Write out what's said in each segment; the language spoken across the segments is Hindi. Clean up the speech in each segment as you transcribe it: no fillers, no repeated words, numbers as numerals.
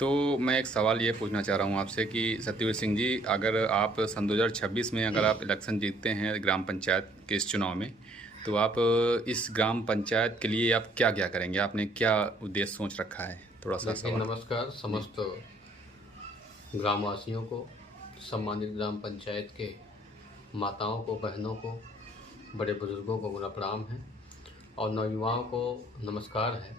तो मैं एक सवाल ये पूछना चाह रहा हूँ आपसे कि सत्यवीर सिंह जी, अगर आप सन 2026 में अगर आप इलेक्शन जीतते हैं ग्राम पंचायत के इस चुनाव में, तो आप इस ग्राम पंचायत के लिए आप क्या क्या करेंगे? आपने क्या उद्देश्य सोच रखा है? थोड़ा सा देखिए, सवाल। नमस्कार समस्त ग्रामवासियों को, सम्मानित ग्राम पंचायत के माताओं को, बहनों को, बड़े बुजुर्गों को मेरा प्रणाम है और नौयुवाओं को नमस्कार है।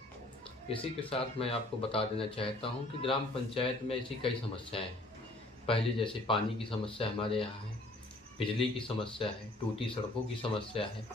इसी के साथ मैं आपको बता देना चाहता हूं कि ग्राम पंचायत में ऐसी कई समस्याएं हैं। पहली जैसे पानी की समस्या हमारे यहाँ है, बिजली की समस्या है, टूटी सड़कों की समस्या है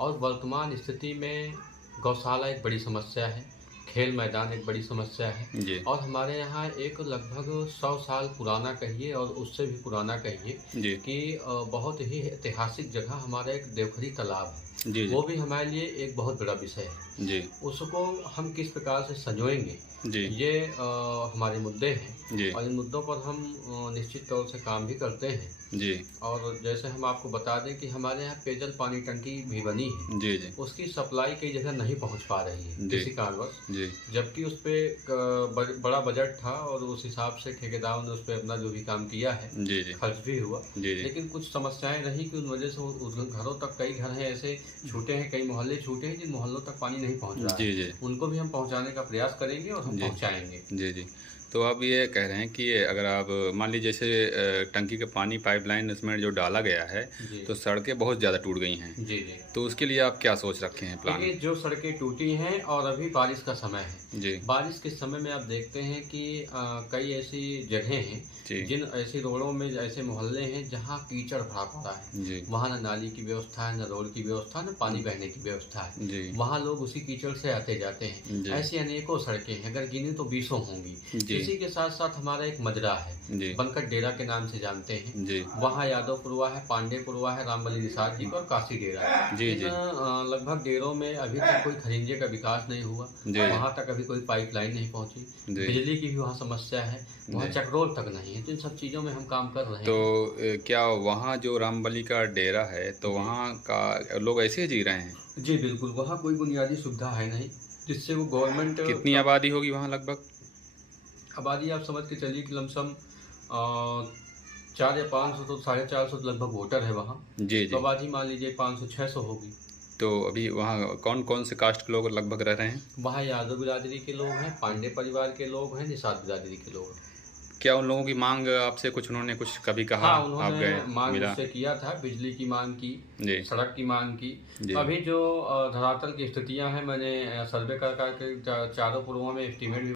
और वर्तमान स्थिति में गौशाला एक बड़ी समस्या है, खेल मैदान एक बड़ी समस्या है जी और हमारे यहाँ एक लगभग 100 साल पुराना कहिए और उससे भी पुराना कहिए जी कि बहुत ही ऐतिहासिक जगह हमारा एक देवखरी तालाब है। जी वो भी हमारे लिए एक बहुत बड़ा विषय है। जी उसको हम किस प्रकार से संजोएंगे, जी ये हमारे मुद्दे हैं जी और इन मुद्दों पर हम निश्चित तौर से काम भी करते हैं। जी और जैसे हम आपको बता दें कि हमारे यहाँ पेयजल पानी टंकी भी बनी है, जी जी उसकी सप्लाई कई जगह नहीं पहुँच पा रही है जी किसी कारणवश, जी जबकि उस पर बड़ा बजट था और उस हिसाब से ठेकेदारों ने उस पर अपना जो भी काम किया है, जी जी खर्च भी हुआ। जी जी लेकिन कुछ समस्याएं रही कि उन वजह से उस घरों तक, कई घर हैं ऐसे छूटे हैं, कई मोहल्ले छूटे हैं जिन मोहल्लों तक पानी नहीं पहुंच रहा जी है। जी उनको भी हम पहुंचाने का प्रयास करेंगे और हम जी पहुंचाएंगे। जी जी। तो आप ये कह रहे हैं कि अगर आप मान लीजिए जैसे टंकी का पानी पाइपलाइन इसमें जो डाला गया है, जी तो सड़कें बहुत ज़्यादा टूट गई हैं, जी जी। तो उसके लिए आप क्या सोच रखे हैं प्लान? देखिए, जो सड़कें टूटी हैं और अभी बारिश का समय है, जी बारिश के समय में आप देखते हैं कि कई ऐसी जगह हैं, जी जिन ऐसी रोडों में ऐसे मोहल्ले हैं जहां कीचड़ भरा पड़ा है। जी वहां न नाली की व्यवस्था है, न रोड की व्यवस्था, न पानी बहने की व्यवस्था है। जी वहां लोग उसी कीचड़ से आते जाते हैं। जी ऐसी अनेकों सड़कें हैं, अगर गिने तो 20 होंगी। जी इसी के साथ साथ हमारा एक मजरा है, जी बनकट डेरा के नाम से जानते हैं। जी वहाँ यादवपुरवा है, पांडेपुरवा है, रामबली निषाद जी और काशी डेरा है। जी इन जी लगभग डेरों में अभी तक कोई खरिंजे का विकास नहीं हुआ, जी वहाँ तक अभी कोई पाइपलाइन नहीं पहुँची, जी बिजली की भी वहाँ समस्या है, वहाँ जी। चक्रोल तक नहीं है। तो इन सब चीज़ों में हम काम कर रहे तो हैं। क्या वहाँ जो रामबली का डेरा है, तो जी वहाँ का लोग ऐसे ही जी रहे हैं? जी बिल्कुल, वहाँ कोई बुनियादी सुविधा है नहीं जिससे वो गवर्नमेंट कितनी आबादी होगी वहाँ लगभग? आबादी आप समझ के चलिए कि लमसम 4 या 500, तो 450 लगभग वोटर है वहाँ। जी तो जी। आबादी मान लीजिए 500-600 होगी। तो अभी वहाँ कौन कौन से कास्ट के लोग लगभग रह रहे हैं? वहाँ यादव बिरादरी के लोग हैं, पांडे परिवार के लोग हैं, निषाद बिरादरी के लोग हैं। क्या उन लोगों की मांग आपसे कुछ उन्होंने कुछ कभी कहा? हाँ, आप उन्होंने गए, मांग मिला? मुझसे किया था, बिजली की मांग की, जी सड़क की मांग की। जी अभी जो धरातल की स्थितियां हैं, मैंने सर्वे कर के चारों पुरों में एस्टीमेट भी